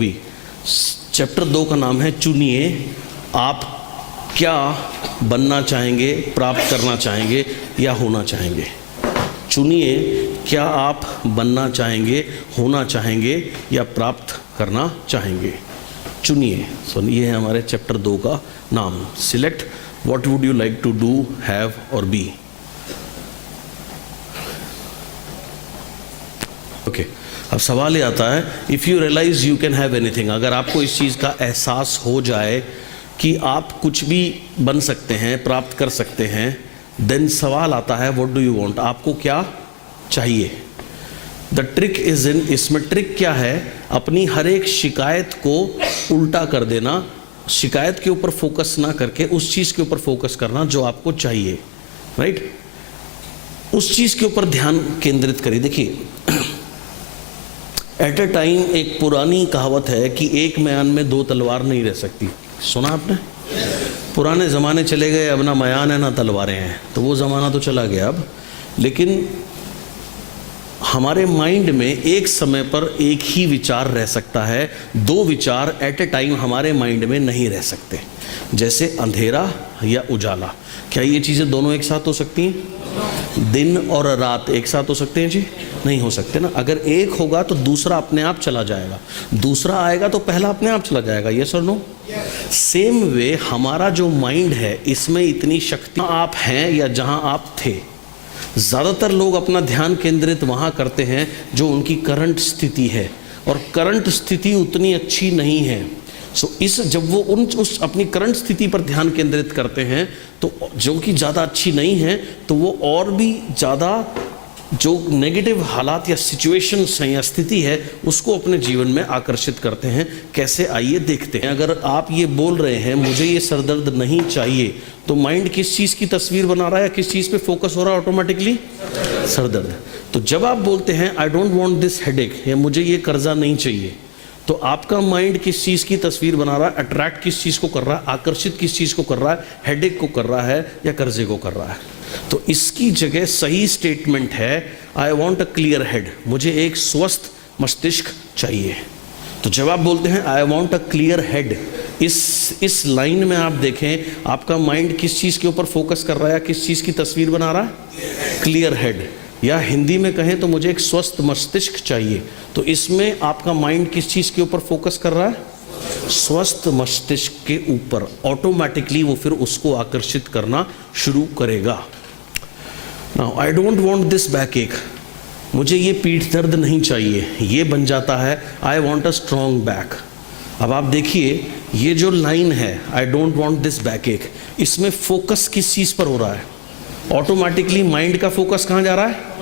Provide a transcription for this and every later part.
भी। चैप्टर 2 का नाम है चुनिए आप क्या बनना चाहेंगे, प्राप्त करना चाहेंगे या होना चाहेंगे। चुनिए क्या आप बनना चाहेंगे, होना चाहेंगे या प्राप्त करना चाहेंगे। चुनिए। सो ये है हमारे चैप्टर 2 का नाम। Select what would you like to do, have or be. Okay, अब सवाल ये आता है, if you realise you can have anything, अगर आपको इस चीज़ का एहसास हो जाए कि आप कुछ भी बन सकते हैं, प्राप्त कर सकते हैं, देन सवाल आता है व्हाट डू यू वांट, आपको क्या चाहिए। द ट्रिक इज इन, इसमें ट्रिक क्या है, अपनी हर एक शिकायत को उल्टा कर देना, शिकायत के ऊपर फोकस ना करके उस चीज़ के ऊपर फोकस करना जो आपको चाहिए। राइट, उस चीज़ के ऊपर ध्यान केंद्रित करिए। देखिए, एट अ टाइम एक पुरानी कहावत है कि एक म्यान में दो तलवार नहीं रह सकती। सुना आपने? पुराने ज़माने चले गए, अब ना म्यान है ना तलवारें हैं, तो वो ज़माना तो चला गया अब। लेकिन हमारे माइंड में एक समय पर एक ही विचार रह सकता है, दो विचार एट अ टाइम हमारे माइंड में नहीं रह सकते। जैसे अंधेरा या उजाला, क्या ये चीज़ें दोनों एक साथ हो सकती हैं? दिन और रात एक साथ हो सकते हैं जी? नहीं हो सकते ना। अगर एक होगा तो दूसरा अपने आप चला जाएगा, दूसरा आएगा तो पहला अपने आप चला जाएगा। यस और नो? सेम वे हमारा जो माइंड है, इसमें इतनी शक्ति आप हैं या जहां आप थे। ज़्यादातर लोग अपना ध्यान केंद्रित वहाँ करते हैं जो उनकी करंट स्थिति है, और करंट स्थिति उतनी अच्छी नहीं है। जब वो उस अपनी करंट स्थिति पर ध्यान केंद्रित करते हैं तो जो कि ज़्यादा अच्छी नहीं है, तो वो और भी ज़्यादा जो नेगेटिव हालात या सिचुएशंस हैं या स्थिति है उसको अपने जीवन में आकर्षित करते हैं। कैसे, आइए देखते हैं। अगर आप ये बोल रहे हैं मुझे ये सरदर्द नहीं चाहिए, तो माइंड किस चीज़ की तस्वीर बना रहा है, किस चीज़ पे फोकस हो रहा है ऑटोमेटिकली? सरदर्द। तो जब आप बोलते हैं I don't want this headache, या मुझे ये कर्जा नहीं चाहिए, तो आपका माइंड किस चीज़ की तस्वीर बना रहा है, अट्रैक्ट किस चीज़ को कर रहा है, आकर्षित किस चीज़ को कर रहा है, हेडेक को कर रहा है या कर्जे को कर रहा है। तो इसकी जगह सही स्टेटमेंट है I want a clear head, मुझे एक स्वस्थ मस्तिष्क चाहिए। तो जब आप बोलते हैं I want a clear head, इस लाइन में आप देखें आपका माइंड किस चीज़ के ऊपर फोकस कर रहा है, किस चीज़ की तस्वीर बना रहा है? Clear head. या हिंदी में कहें तो मुझे एक स्वस्थ मस्तिष्क चाहिए, तो इसमें आपका माइंड किस चीज़ के ऊपर फोकस कर रहा है? स्वस्थ मस्तिष्क के ऊपर। ऑटोमेटिकली वो फिर उसको आकर्षित करना शुरू करेगा। Now I don't want this back एक, मुझे ये पीठ दर्द नहीं चाहिए, ये बन जाता है I want a strong back. अब आप देखिए ये जो लाइन है I don't want this back एक, इसमें फोकस किस चीज़ पर हो रहा है? ऑटोमेटिकली माइंड का फोकस कहाँ जा रहा है?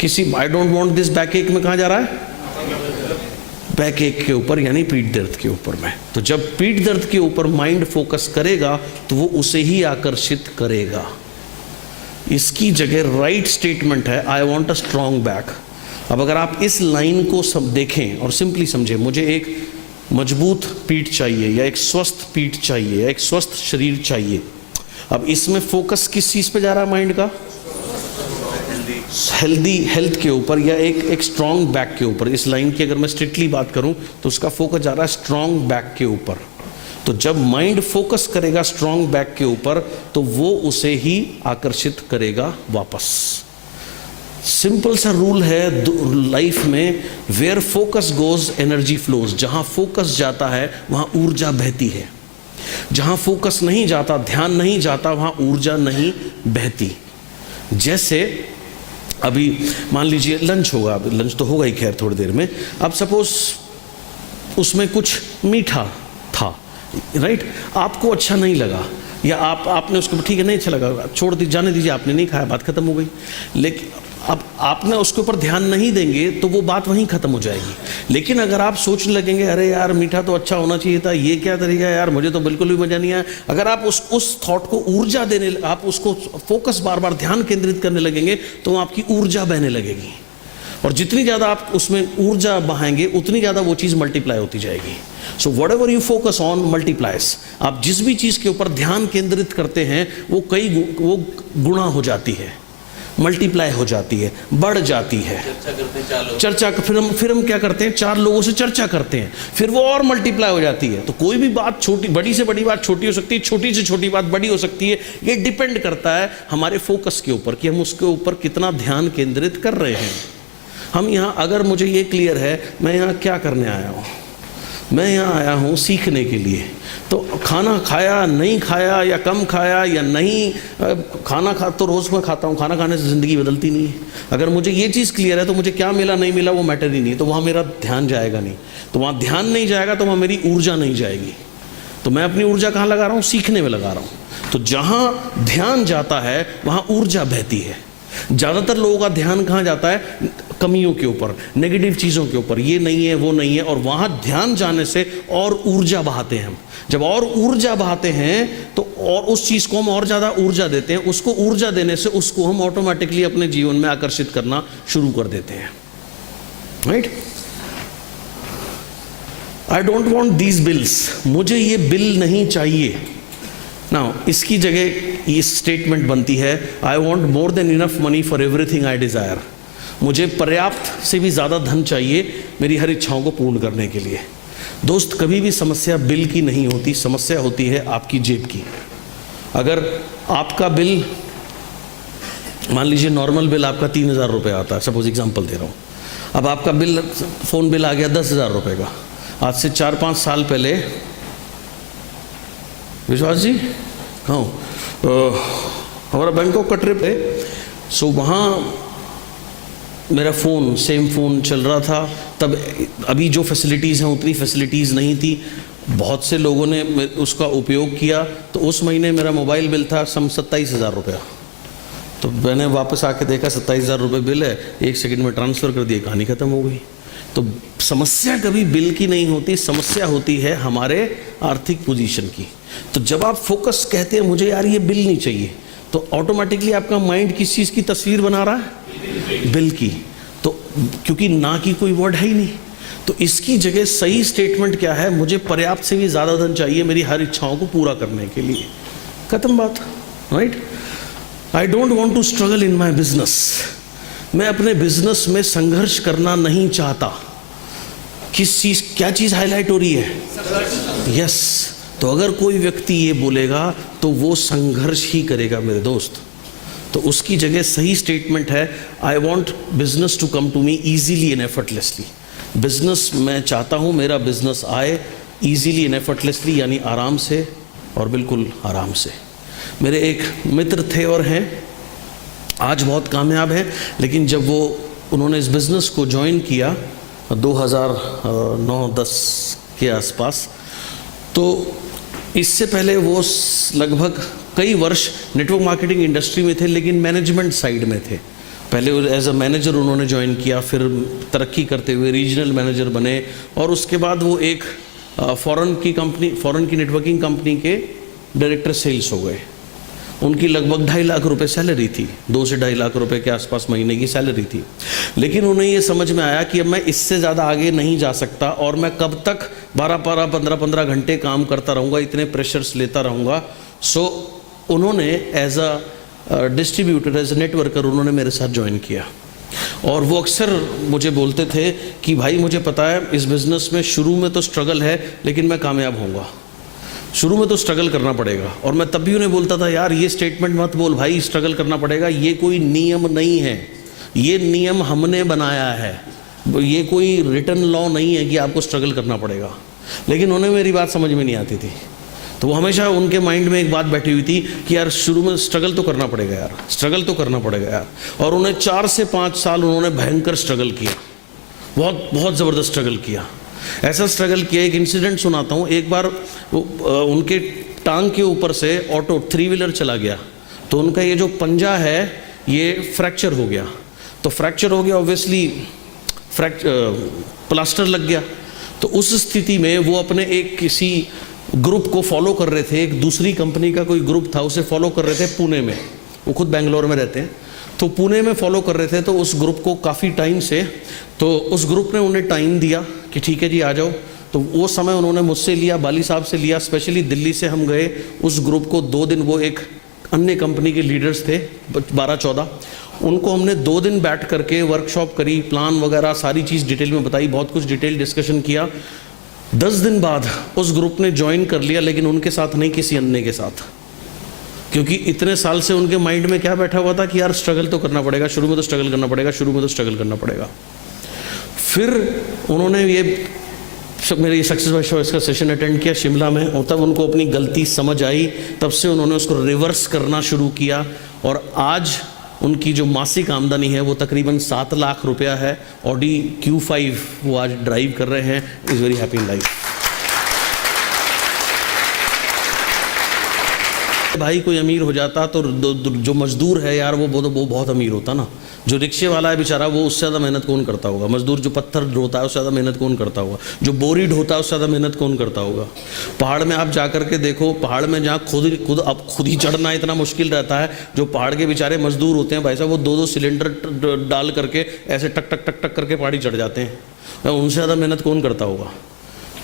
किसी I don't want this back एक में कहाँ जा रहा है? बैक एक के ऊपर, यानी पीठ दर्द के ऊपर में। तो जब पीठ दर्द के ऊपर माइंड फोकस करेगा तो वो उसे ही आकर्षित करेगा। इसकी जगह राइट स्टेटमेंट है I want a strong back. अब अगर आप इस लाइन को सब देखें और सिंपली समझें, मुझे एक मजबूत पीठ चाहिए या एक स्वस्थ पीठ चाहिए या एक स्वस्थ शरीर चाहिए। अब इसमें फोकस किस चीज़ पे जा रहा है माइंड का? हेल्थ के ऊपर या एक स्ट्रॉन्ग बैक के ऊपर। इस लाइन की अगर मैं स्ट्रिक्टली बात करूं तो उसका फोकस जा रहा है स्ट्रॉन्ग बैक के ऊपर। तो जब माइंड फोकस करेगा स्ट्रॉन्ग बैक के ऊपर तो वो उसे ही आकर्षित करेगा वापस। सिंपल सा रूल है लाइफ में, where focus goes energy flows. जहां फोकस जाता है वहां ऊर्जा बहती है, जहां फोकस नहीं जाता, ध्यान नहीं जाता, वहां ऊर्जा नहीं बहती। जैसे अभी मान लीजिए लंच होगा, लंच तो होगा ही खैर थोड़ी देर में। अब सपोज उसमें कुछ मीठा था, राइट, आपको अच्छा नहीं लगा या आपने उसको ठीक है नहीं अच्छा लगा, छोड़ दी, जाने दीजिए, आपने नहीं खाया, बात खत्म हो गई। लेकिन अब आपने उसके ऊपर ध्यान नहीं देंगे तो वो बात वहीं खत्म हो जाएगी। लेकिन अगर आप सोचने लगेंगे अरे यार मीठा तो अच्छा होना चाहिए था, ये क्या तरीका है यार, मुझे तो बिल्कुल भी मजा नहीं आया, अगर आप उस थॉट को ऊर्जा देने, आप उसको फोकस बार बार ध्यान केंद्रित करने लगेंगे तो आपकी ऊर्जा बहने लगेगी, और जितनी ज़्यादा आप उसमें ऊर्जा बहाएंगे उतनी ज़्यादा वो चीज़ मल्टीप्लाई होती जाएगी। So what ever you focus on multiplies. आप जिस भी चीज़ के ऊपर ध्यान केंद्रित करते हैं वो गुणा हो जाती है। मल्टीप्लाई हो जाती है, बढ़ जाती है। चर्चा फिर हम क्या करते हैं, 4 लोगों से चर्चा करते हैं, फिर वो और मल्टीप्लाई हो जाती है। तो कोई भी बात छोटी, बड़ी से बड़ी बात छोटी हो सकती है, छोटी से छोटी बात बड़ी हो सकती है। ये डिपेंड करता है हमारे फोकस के ऊपर कि हम उसके ऊपर कितना ध्यान केंद्रित कर रहे हैं। हम यहाँ, अगर मुझे ये क्लियर है मैं यहाँ क्या करने आया हूँ, मैं यहाँ आया हूँ सीखने के लिए। तो खाना खाया नहीं खाया या कम खाया या नहीं खाना तो रोज़ मैं खाता हूँ, खाना खाने से ज़िंदगी बदलती नहीं है। अगर मुझे ये चीज़ क्लियर है तो मुझे क्या मिला नहीं मिला वो मैटर ही नहीं, तो वहाँ मेरा ध्यान जाएगा नहीं। तो वहाँ ध्यान नहीं जाएगा तो वहाँ मेरी ऊर्जा नहीं जाएगी। तो मैं अपनी ऊर्जा कहाँ लगा रहा हूँ, सीखने में लगा रहा हूँ। तो जहाँ ध्यान जाता है वहाँ ऊर्जा बहती है। ज़्यादातर लोगों का ध्यान कहाँ जाता है, कमियों के ऊपर, नेगेटिव चीज़ों के ऊपर, ये नहीं है वो नहीं है, और वहाँ ध्यान जाने से और ऊर्जा बहाते हैं हम। जब और ऊर्जा बहाते हैं तो और उस चीज़ को हम और ज़्यादा ऊर्जा देते हैं, उसको ऊर्जा देने से उसको हम ऑटोमेटिकली अपने जीवन में आकर्षित करना शुरू कर देते हैं। Right? I don't want these bills, मुझे ये बिल नहीं चाहिए ना। इसकी जगह ये स्टेटमेंट बनती है, I want more than enough money for everything I desire. मुझे पर्याप्त से भी ज़्यादा धन चाहिए मेरी हर इच्छाओं को पूर्ण करने के लिए। दोस्त, कभी भी समस्या बिल की नहीं होती, समस्या होती है आपकी जेब की। अगर आपका बिल, मान लीजिए नॉर्मल बिल आपका 3000 रुपये आता है, सपोज एग्जांपल दे रहा हूँ। अब आपका बिल, फ़ोन बिल आ गया 10,000 रुपये का। आज से 4-5 साल पहले, विश्वास जी, हाँ, हमारा बैंकॉक का ट्रिप है। सो वहाँ मेरा फ़ोन, सेम फ़ोन चल रहा था तब। अभी जो फैसिलिटीज़ हैं उतनी फैसिलिटीज़ नहीं थी। बहुत से लोगों ने उसका उपयोग किया। तो उस महीने मेरा मोबाइल बिल था सम 27,000 रुपया। तो मैंने वापस आके देखा 27,000 रुपये बिल है, 1 सेकंड में ट्रांसफ़र कर दिया, कहानी ख़त्म हो गई। तो समस्या कभी बिल की नहीं होती, समस्या होती है हमारे आर्थिक पोजीशन की। तो जब आप फोकस कहते हैं मुझे यार ये बिल नहीं चाहिए, तो ऑटोमेटिकली आपका माइंड किस चीज़ की तस्वीर बना रहा है, बिल की। तो क्योंकि ना की कोई वर्ड है ही नहीं, तो इसकी जगह सही स्टेटमेंट क्या है, मुझे पर्याप्त से भी ज़्यादा धन चाहिए मेरी हर इच्छाओं को पूरा करने के लिए। खत्म बात। Right? I don't want to struggle in my business. मैं अपने बिजनेस में संघर्ष करना नहीं चाहता। किस चीज़, क्या चीज़ हाईलाइट हो रही है? यस। तो अगर कोई व्यक्ति ये बोलेगा तो वो संघर्ष ही करेगा मेरे दोस्त। तो उसकी जगह सही स्टेटमेंट है, I want business to come to me easily and effortlessly. Business मैं चाहता हूँ मेरा बिजनेस आए ईजीली एंड एफर्टलेसली, यानी आराम से और बिल्कुल आराम से। मेरे एक मित्र थे और हैं, आज बहुत कामयाब हैं, लेकिन जब उन्होंने इस बिज़नेस को ज्वाइन किया 2009-10 के आसपास, तो इससे पहले वो लगभग कई वर्ष नेटवर्क मार्केटिंग इंडस्ट्री में थे, लेकिन मैनेजमेंट साइड में थे। पहले एज अ मैनेजर उन्होंने ज्वाइन किया, फिर तरक्की करते हुए रीजनल मैनेजर बने, और उसके बाद वो एक फॉरेन की नेटवर्किंग कंपनी के डायरेक्टर सेल्स हो गए। उनकी लगभग 2.5 लाख रुपए सैलरी थी, 2 से 2.5 लाख रुपए के आसपास महीने की सैलरी थी। लेकिन उन्हें ये समझ में आया कि अब मैं इससे ज़्यादा आगे नहीं जा सकता, और मैं कब तक 12-12, 15-15 घंटे काम करता रहूँगा, इतने प्रेशर्स लेता रहूँगा। सो उन्होंने as a distributor, as a networker उन्होंने मेरे साथ ज्वाइन किया। और वो अक्सर मुझे बोलते थे कि भाई मुझे पता है इस बिज़नेस में शुरू में तो स्ट्रगल है, लेकिन मैं कामयाब होऊंगा। शुरू में तो स्ट्रगल करना पड़ेगा। और मैं तब भी उन्हें बोलता था, यार ये स्टेटमेंट मत बोल भाई, स्ट्रगल करना पड़ेगा, ये कोई नियम नहीं है, ये नियम हमने बनाया है, ये कोई रिटन लॉ नहीं है कि आपको स्ट्रगल करना पड़ेगा। लेकिन उन्हें मेरी बात समझ में नहीं आती थी। तो वो हमेशा उनके माइंड में एक बात बैठी हुई थी कि यार शुरू में स्ट्रगल तो करना पड़ेगा यार, स्ट्रगल तो करना पड़ेगा यार। और उन्हें 4 से 5 साल उन्होंने भयंकर स्ट्रगल किया, बहुत बहुत ज़बरदस्त स्ट्रगल किया। ऐसा स्ट्रगल किया, एक इंसिडेंट सुनाता हूँ। एक बार उनके टांग के ऊपर से ऑटो 3 व्हीलर चला गया, तो उनका ये जो पंजा है ये फ्रैक्चर हो गया। तो फ्रैक्चर हो गया, ऑब्वियसली प्लास्टर लग गया। तो उस स्थिति में वो अपने एक किसी ग्रुप को फॉलो कर रहे थे, एक दूसरी कंपनी का कोई ग्रुप था, उसे फॉलो कर रहे थे पुणे में। वो खुद बेंगलोर में रहते हैं, तो पुणे में फॉलो कर रहे थे। तो उस ग्रुप को काफ़ी टाइम से, तो उस ग्रुप ने उन्हें टाइम दिया कि ठीक है जी आ जाओ। तो वो समय उन्होंने मुझसे लिया, बाली साहब से लिया। स्पेशली दिल्ली से हम गए उस ग्रुप को 2 दिन, वो एक अन्य कंपनी के लीडर्स थे 12-14, उनको हमने 2 दिन बैठ करके वर्कशॉप करी, प्लान वगैरह सारी चीज़ डिटेल में बताई, बहुत कुछ डिटेल डिस्कशन किया। 10 दिन बाद उस ग्रुप ने ज्वाइन कर लिया, लेकिन उनके साथ नहीं, किसी अन्य के साथ, क्योंकि इतने साल से उनके माइंड में क्या बैठा हुआ था कि यार स्ट्रगल तो करना पड़ेगा, शुरू में तो स्ट्रगल करना पड़ेगा, शुरू में तो स्ट्रगल करना पड़ेगा। फिर उन्होंने ये मेरे सक्सेस बाय चॉइस का सेशन अटेंड किया शिमला में, और तब उनको अपनी गलती समझ आई, तब से उन्होंने उसको रिवर्स करना शुरू किया, और आज उनकी जो मासिक आमदनी है वो तकरीबन 7 लाख रुपया है। ऑडी Q5 वो आज ड्राइव कर रहे हैं, is very happy in life. भाई कोई अमीर हो जाता तो जो मजदूर है यार वो बहुत अमीर होता ना। जो रिक्शे वाला है बेचारा, वो उससे ज़्यादा मेहनत कौन करता होगा? मजदूर जो पत्थर ढोता है उससे ज़्यादा मेहनत कौन करता होगा? जो बोरी ढोता है उससे ज़्यादा मेहनत कौन करता होगा? पहाड़ में आप जा कर के देखो, पहाड़ में जहाँ खुद ही चढ़ना इतना मुश्किल रहता है, जो पहाड़ के बेचारे मजदूर होते हैं भाई साहब, वो 2-2 सिलेंडर डाल करके ऐसे टक टक टक टक करके पहाड़ी चढ़ जाते हैं। उनसे ज़्यादा मेहनत कौन करता होगा?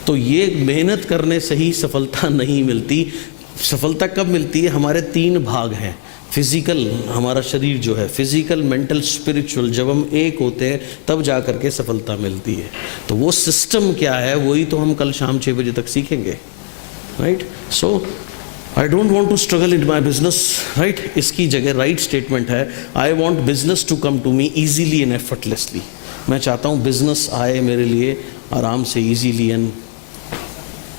तो ये मेहनत करने से ही सफलता नहीं मिलती। सफलता कब मिलती है? हमारे 3 भाग हैं। फिजिकल, हमारा शरीर जो है, फिजिकल, मेंटल, स्पिरिचुअल, जब हम एक होते हैं तब जा करके सफलता मिलती है। तो वो सिस्टम क्या है, वही तो हम कल शाम 6 बजे तक सीखेंगे, right? So I don't want to struggle in my business, right? इसकी जगह राइट स्टेटमेंट है, I want business to come to me easily and effortlessly. मैं चाहता हूँ बिजनेस आए मेरे लिए आराम से, ईजीली एंड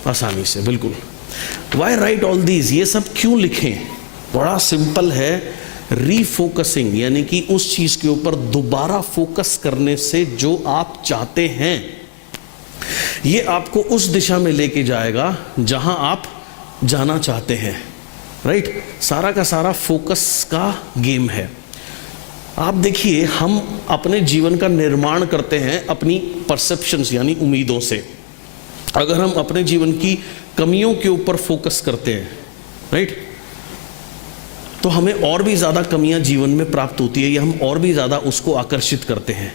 आसानी से, बिल्कुल। Why write all these? ये सब क्यों लिखें? बड़ा सिंपल है, रीफोकसिंग, यानी कि उस चीज के ऊपर दोबारा फोकस करने से जो आप चाहते हैं, ये आपको उस दिशा में लेके जाएगा जहां आप जाना चाहते हैं, राइट? सारा का सारा फोकस का गेम है। आप देखिए, हम अपने जीवन का निर्माण करते हैं अपनी परसेप्शंस यानी उम्मीदों से। अगर हम अपने जीवन की कमियों के ऊपर फोकस करते हैं, राइट, तो हमें और भी ज़्यादा कमियां जीवन में प्राप्त होती है, या हम और भी ज़्यादा उसको आकर्षित करते हैं।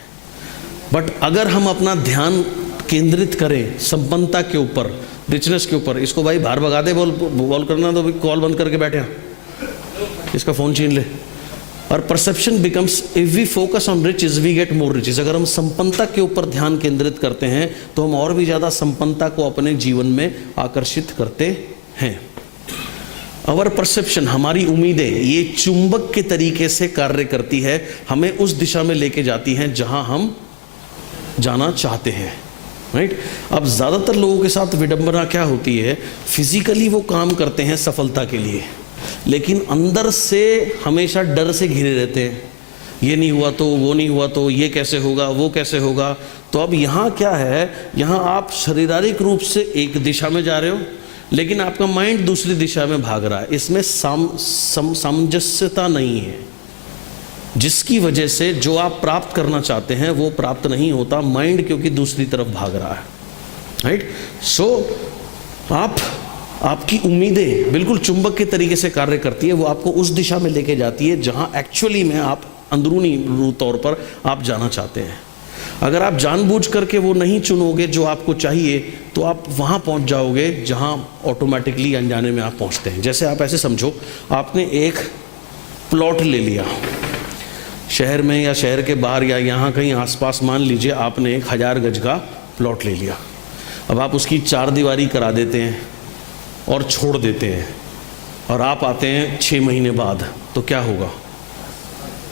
बट अगर हम अपना ध्यान केंद्रित करें संपन्नता के ऊपर, रिचनेस के ऊपर, इसको भाई बाहर भगा दे, बोल करना तो कॉल बंद करके बैठे, इसका फ़ोन छीन ले। और perception becomes, if we focus on riches we get more riches. अगर हम संपन्नता के ऊपर ध्यान केंद्रित करते हैं तो हम और भी ज़्यादा संपन्नता को अपने जीवन में आकर्षित करते हैं। अवर परसेप्शन, हमारी उम्मीदें, ये चुंबक के तरीके से कार्य करती है, हमें उस दिशा में लेके जाती हैं जहां हम जाना चाहते हैं, राइट? अब ज़्यादातर लोगों के साथ विडंबना क्या होती है? फिजिकली वो काम करते हैं सफलता के लिए, लेकिन अंदर से हमेशा डर से घिरे रहते हैं। ये नहीं हुआ तो, वो नहीं हुआ तो, ये कैसे होगा, वो कैसे होगा। तो अब यहाँ क्या है? यहाँ आप शारीरिक रूप से एक दिशा में जा रहे हो, लेकिन आपका माइंड दूसरी दिशा में भाग रहा है। इसमें सामंजस्यता नहीं है, जिसकी वजह से जो आप प्राप्त करना चाहते हैं वो प्राप्त नहीं होता, माइंड क्योंकि दूसरी तरफ भाग रहा है, राइट? सो आपकी उम्मीदें बिल्कुल चुंबक के तरीके से कार्य करती है, वो आपको उस दिशा में लेके जाती है जहां एक्चुअली में आप अंदरूनी तौर पर आप जाना चाहते हैं। अगर आप जानबूझ करके वो नहीं चुनोगे जो आपको चाहिए, तो आप वहाँ पहुँच जाओगे जहाँ ऑटोमेटिकली अनजाने में आप पहुँचते हैं। जैसे आप ऐसे समझो, आपने एक प्लॉट ले लिया शहर में या शहर के बाहर या यहाँ कहीं आसपास, मान लीजिए आपने 1000 गज का प्लॉट ले लिया। अब आप उसकी 4 दीवारी करा देते हैं और छोड़ देते हैं, और आप आते हैं 6 महीने बाद, तो क्या होगा?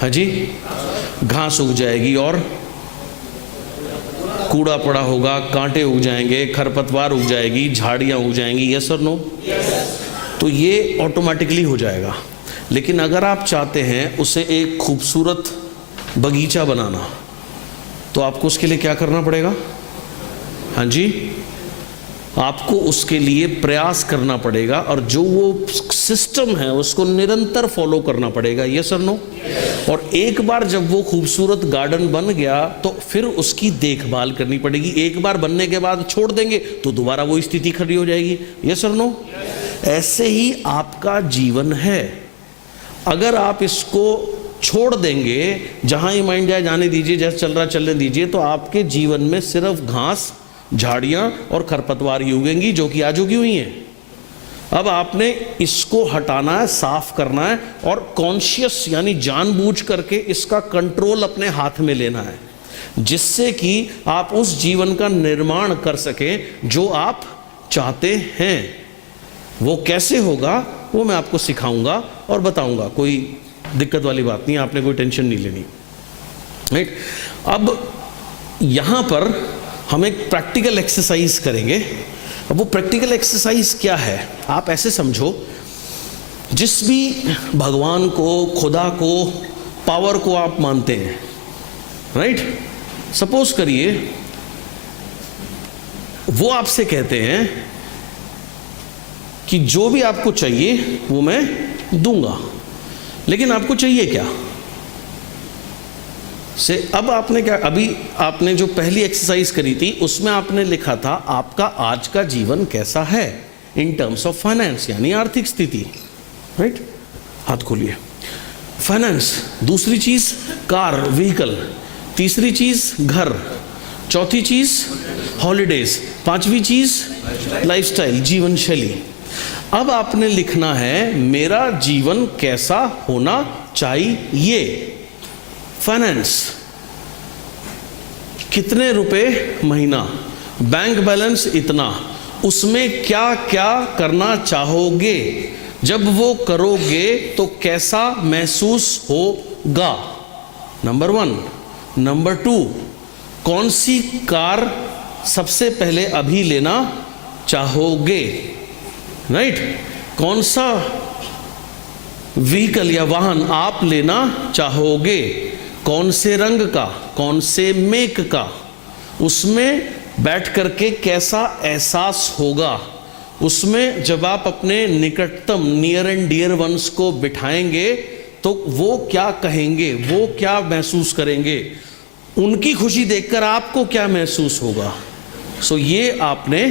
हाँ जी, घास उग जाएगी और कूड़ा पड़ा होगा, कांटे उग जाएंगे, खरपतवार उग जाएगी, झाड़ियाँ उग जाएंगी। यस और नो? तो ये ऑटोमेटिकली हो जाएगा। लेकिन अगर आप चाहते हैं उसे एक खूबसूरत बगीचा बनाना, तो आपको उसके लिए क्या करना पड़ेगा? हाँ जी, आपको उसके लिए प्रयास करना पड़ेगा, और जो वो सिस्टम है उसको निरंतर फॉलो करना पड़ेगा। यस और नो? और एक बार जब वो खूबसूरत गार्डन बन गया तो फिर उसकी देखभाल करनी पड़ेगी। एक बार बनने के बाद छोड़ देंगे तो दोबारा वो स्थिति खड़ी हो जाएगी। यस और नो? ऐसे ही आपका जीवन है। अगर आप इसको छोड़ देंगे, जहां ही माइंड जाए जाने दीजिए, जैसे चल रहा चलने दीजिए, तो आपके जीवन में सिर्फ घास, झाड़ियां और खरपतवार ही उगेंगी, जो कि आज उगी हुई हैं। अब आपने इसको हटाना है, साफ करना है और कॉन्शियस यानी जानबूझ करके इसका कंट्रोल अपने हाथ में लेना है, जिससे कि आप उस जीवन का निर्माण कर सकें जो आप चाहते हैं। वो कैसे होगा वो मैं आपको सिखाऊंगा और बताऊंगा, कोई दिक्कत वाली बात नहीं, आपने कोई टेंशन नहीं लेनी, राइट। अब यहाँ पर हम एक प्रैक्टिकल एक्सरसाइज करेंगे। अब वो प्रैक्टिकल एक्सरसाइज क्या है, आप ऐसे समझो, जिस भी भगवान को, खुदा को, पावर को आप मानते हैं, राइट, सपोज करिए वो आपसे कहते हैं कि जो भी आपको चाहिए वो मैं दूंगा, लेकिन आपको चाहिए क्या से। अब आपने क्या, अभी आपने जो पहली एक्सरसाइज करी थी उसमें आपने लिखा था आपका आज का जीवन कैसा है इन टर्म्स ऑफ फाइनेंस, यानी आर्थिक स्थिति, राइट। हाथ खोलिए। फाइनेंस, दूसरी चीज कार, व्हीकल, तीसरी चीज घर, चौथी चीज हॉलीडेज, पांचवी चीज लाइफस्टाइल, जीवन शैली। अब आपने लिखना है मेरा जीवन कैसा होना चाहिए। फाइनेंस, कितने रुपए महीना, बैंक बैलेंस इतना, उसमें क्या क्या करना चाहोगे, जब वो करोगे तो कैसा महसूस होगा, नंबर 1। नंबर 2, कौन सी कार सबसे पहले अभी लेना चाहोगे, राइट। कौन सा व्हीकल या वाहन आप लेना चाहोगे, कौन से रंग का, कौन से मेक का, उसमें बैठ करके कैसा एहसास होगा, उसमें जब आप अपने निकटतम नियर एंड डियर वंस को बिठाएंगे तो वो क्या कहेंगे, वो क्या महसूस करेंगे, उनकी खुशी देखकर आपको क्या महसूस होगा। सो ये आपने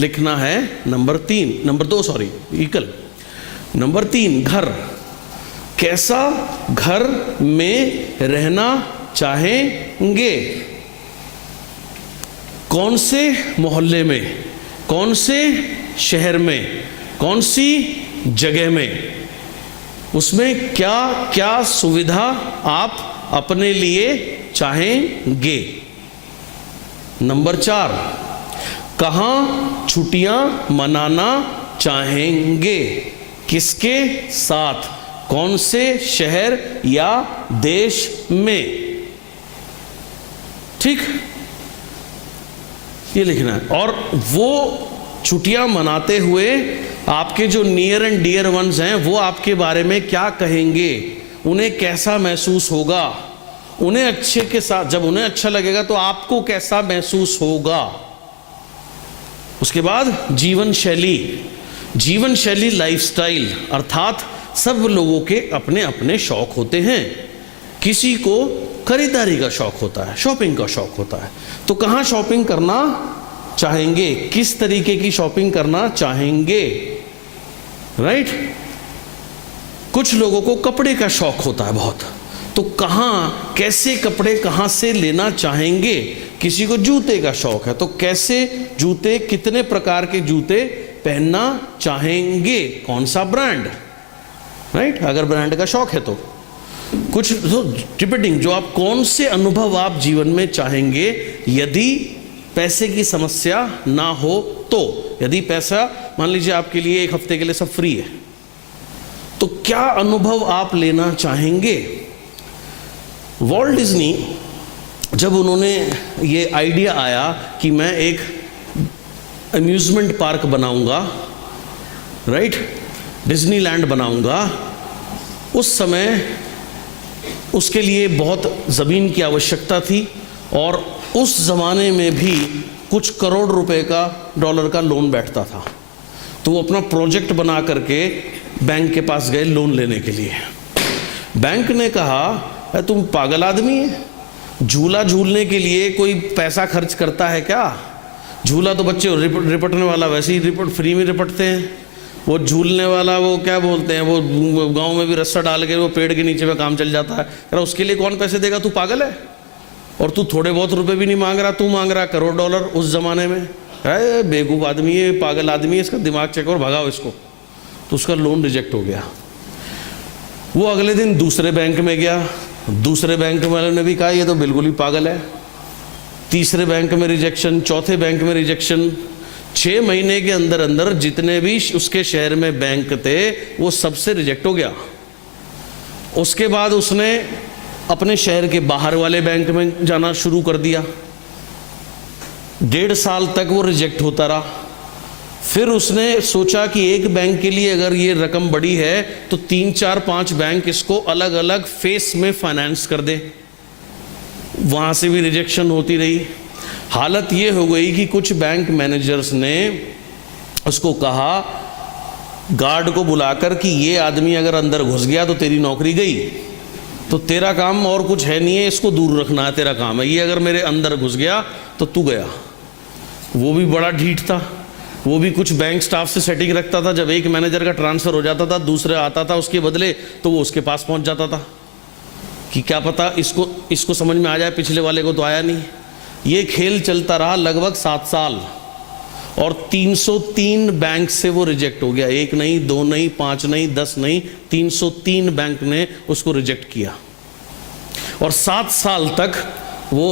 लिखना है नंबर 2 व्हीकल। नंबर 3 घर, कैसा घर में रहना चाहेंगे, कौन से मोहल्ले में, कौन से शहर में, कौन सी जगह में, उसमें क्या क्या सुविधा आप अपने लिए चाहेंगे। नंबर 4, कहाँ छुट्टियां मनाना चाहेंगे, किसके साथ, कौन से शहर या देश में, ठीक, ये लिखना है। और वो छुट्टियां मनाते हुए आपके जो नियर एंड डियर वंस हैं वो आपके बारे में क्या कहेंगे, उन्हें कैसा महसूस होगा, उन्हें अच्छे के साथ, जब उन्हें अच्छा लगेगा तो आपको कैसा महसूस होगा। उसके बाद जीवन शैली, जीवन शैली लाइफस्टाइल, अर्थात सब लोगों के अपने अपने शौक होते हैं। किसी को खरीदारी का शौक होता है, शॉपिंग का शौक होता है, तो कहाँ शॉपिंग करना चाहेंगे, किस तरीके की शॉपिंग करना चाहेंगे, राइट। कुछ लोगों को कपड़े का शौक होता है बहुत, तो कहाँ, कैसे कपड़े कहाँ से लेना चाहेंगे। किसी को जूते का शौक है तो कैसे जूते, कितने प्रकार के जूते पहनना चाहेंगे, कौन सा ब्रांड, राइट, अगर ब्रांड का शौक है तो। कुछ तो रिपीटिंग, जो आप कौन से अनुभव आप जीवन में चाहेंगे यदि पैसे की समस्या ना हो तो। यदि पैसा, मान लीजिए आपके लिए एक हफ्ते के लिए सब फ्री है, तो क्या अनुभव आप लेना चाहेंगे। वॉल्ट डिज्नी, जब उन्होंने ये आइडिया आया कि मैं एक अम्यूजमेंट पार्क बनाऊंगा, राइट, डिज्नीलैंड बनाऊंगा, उस समय उसके लिए बहुत ज़मीन की आवश्यकता थी और उस ज़माने में भी कुछ करोड़ रुपए का, डॉलर का लोन बैठता था। तो वो अपना प्रोजेक्ट बना करके बैंक के पास गए लोन लेने के लिए। बैंक ने कहा तुम पागल आदमी है, झूला झूलने के लिए कोई पैसा खर्च करता है क्या, झूला तो बच्चे रिपटने वाला वैसे ही रिपट फ्री में रिपटते हैं, वो झूलने वाला वो क्या बोलते हैं, वो गांव में भी रस्सा डाल के वो पेड़ के नीचे में काम चल जाता है, अरे उसके लिए कौन पैसे देगा, तू पागल है। और तू थोड़े बहुत रुपए भी नहीं मांग रहा, तू मांग रहा $1 करोड़ उस जमाने में। अरे बेवकूफ़ आदमी है, पागल आदमी है, इसका दिमाग चेक और भगाओ इसको, तो उसका लोन रिजेक्ट हो गया। वो अगले दिन दूसरे बैंक में गया, दूसरे बैंक वाले ने भी कहा ये तो बिल्कुल ही पागल है। तीसरे बैंक में रिजेक्शन, चौथे बैंक में रिजेक्शन। 6 महीने के अंदर अंदर जितने भी उसके शहर में बैंक थे वो सबसे रिजेक्ट हो गया। उसके बाद उसने अपने शहर के बाहर वाले बैंक में जाना शुरू कर दिया। 1.5 साल तक वो रिजेक्ट होता रहा। फिर उसने सोचा कि एक बैंक के लिए अगर ये रकम बड़ी है तो 3, 4, 5 बैंक इसको अलग अलग फेस में फाइनेंस कर दे। वहाँ से भी रिजेक्शन होती रही। हालत ये हो गई कि कुछ बैंक मैनेजर्स ने उसको कहा, गार्ड को बुलाकर, कि ये आदमी अगर अंदर घुस गया तो तेरी नौकरी गई, तो तेरा काम और कुछ है नहीं है, इसको दूर रखना है, तेरा काम है। ये अगर मेरे अंदर घुस गया तो तू गया। वो भी बड़ा ढीठ था, वो भी कुछ बैंक स्टाफ से सेटिंग रखता था। जब एक मैनेजर का ट्रांसफ़र हो जाता था, दूसरा आता था उसके बदले, तो वो उसके पास पहुंच जाता था कि क्या पता इसको समझ में आ जाए, पिछले वाले को तो आया नहीं। ये खेल चलता रहा लगभग 7 साल और 303 बैंक से वो रिजेक्ट हो गया। 1 नहीं, 2 नहीं, 5 नहीं, 10 नहीं, 303 बैंक ने उसको रिजेक्ट किया और 7 साल तक वो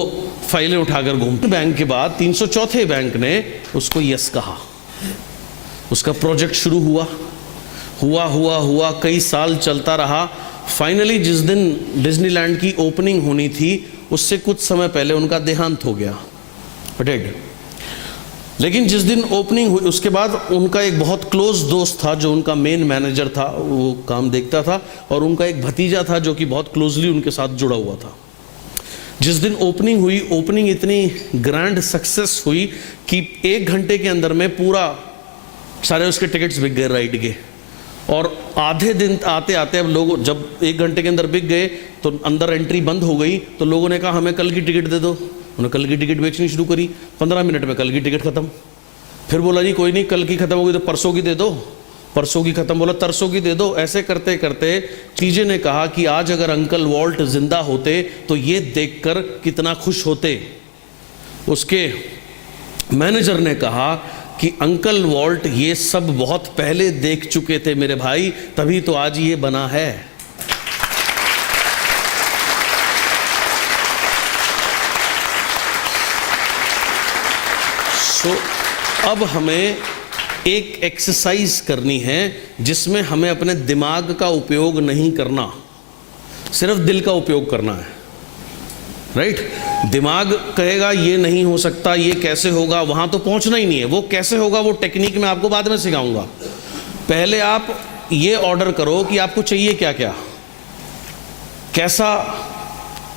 फाइलें उठाकर घूमते। बैंक के बाद 304 बैंक ने उसको यस कहा। उसका प्रोजेक्ट शुरू हुआ, कई साल चलता रहा। फाइनली जिस दिन डिज्नीलैंड की ओपनिंग होनी थी उससे कुछ समय पहले उनका देहांत हो गया, डेड। लेकिन जिस दिन ओपनिंग हुई उसके बाद उनका एक बहुत क्लोज दोस्त था जो उनका मेन मैनेजर था, वो काम देखता था, और उनका एक भतीजा था जो कि बहुत क्लोजली उनके साथ जुड़ा हुआ था। जिस दिन ओपनिंग हुई, ओपनिंग इतनी ग्रैंड सक्सेस हुई कि 1 घंटे के अंदर में पूरा सारे उसके टिकट्स बिक गए राइड के। और आधे दिन आते आते अब लोग जब 1 घंटे के अंदर बिक गए तो अंदर एंट्री बंद हो गई। तो लोगों ने कहा हमें कल की टिकट दे दो। उन्होंने कल की टिकट बेचनी शुरू करी। 15 मिनट में कल की टिकट खत्म। फिर बोला जी कोई नहीं, कल की खत्म हो गई तो परसों की दे दो। परसों की खत्म, बोला तरसों की दे दो। ऐसे करते करते टीजे ने कहा कि आज अगर अंकल वॉल्ट जिंदा होते तो ये देखकर कितना खुश होते। उसके मैनेजर ने कहा कि अंकल वॉल्ट ये सब बहुत पहले देख चुके थे मेरे भाई, तभी तो आज ये बना है। अब हमें एक एक्सरसाइज करनी है जिसमें हमें अपने दिमाग का उपयोग नहीं करना, सिर्फ दिल का उपयोग करना है। राइट? दिमाग कहेगा ये नहीं हो सकता, ये कैसे होगा, वहां तो पहुंचना ही नहीं है। वो कैसे होगा वो टेक्निक मैं आपको बाद में सिखाऊंगा। पहले आप ये ऑर्डर करो कि आपको चाहिए क्या क्या, कैसा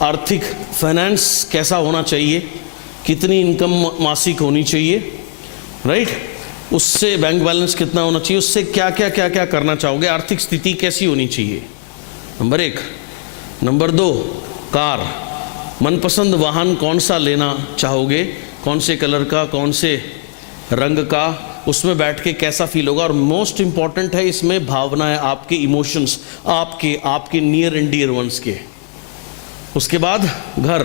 आर्थिक फाइनेंस कैसा होना चाहिए, कितनी इनकम मासिक होनी चाहिए, राइट? उससे बैंक बैलेंस कितना होना चाहिए, उससे क्या क्या करना चाहोगे, आर्थिक स्थिति कैसी होनी चाहिए, नंबर 1। नंबर 2, कार, मनपसंद वाहन कौन सा लेना चाहोगे, कौन से कलर का, कौन से रंग का, उसमें बैठ के कैसा फील होगा। और मोस्ट इंपॉर्टेंट है इसमें भावनाएं, आपके इमोशंस, आपके नियर एंड डियर वंस के। उसके बाद घर,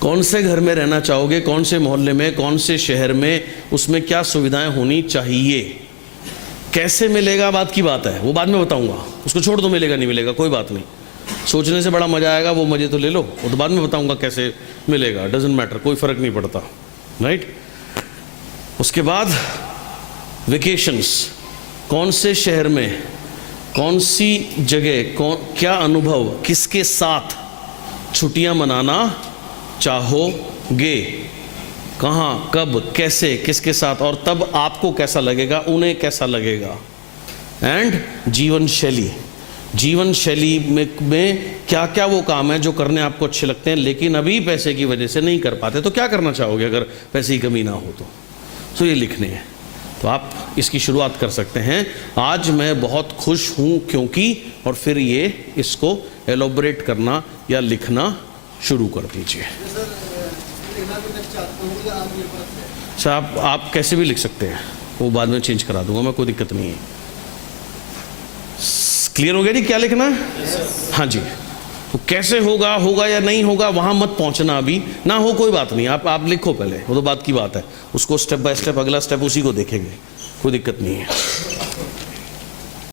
कौन से घर में रहना चाहोगे, कौन से मोहल्ले में, कौन से शहर में, उसमें क्या सुविधाएं होनी चाहिए, कैसे मिलेगा बात की बात है, वो बाद में बताऊंगा। उसको छोड़ दो, मिलेगा नहीं मिलेगा कोई बात नहीं, सोचने से बड़ा मजा आएगा, वो मजे तो ले लो, वो तो बाद में बताऊंगा कैसे मिलेगा, डजंट मैटर, कोई फर्क नहीं पड़ता, राइट? उसके बाद वेकेशंस, कौन से शहर में, कौन सी जगह, क्या अनुभव, किसके साथ छुट्टियां मनाना चाहोगे, कहाँ, कब, कैसे, किसके साथ, और तब आपको कैसा लगेगा, उन्हें कैसा लगेगा। एंड जीवन शैली में क्या क्या वो काम है जो करने आपको अच्छे लगते हैं लेकिन अभी पैसे की वजह से नहीं कर पाते, तो क्या करना चाहोगे अगर पैसे की कमी ना हो तो ये लिखने हैं। तो आप इसकी शुरुआत कर सकते हैं, आज मैं बहुत खुश हूँ क्योंकि, और फिर ये इसको एलोबरेट करना या लिखना शुरू कर दीजिए। सर आप कैसे भी लिख सकते हैं, वो बाद में चेंज करा दूंगा मैं, कोई दिक्कत नहीं है। क्लियर हो गया जी क्या लिखना है? हाँ जी। तो कैसे होगा या नहीं होगा वहां मत पहुंचना, अभी ना हो कोई बात नहीं, आप लिखो पहले, वो तो बात की बात है, उसको स्टेप बाय स्टेप अगला स्टेप उसी को देखेंगे, कोई दिक्कत नहीं है।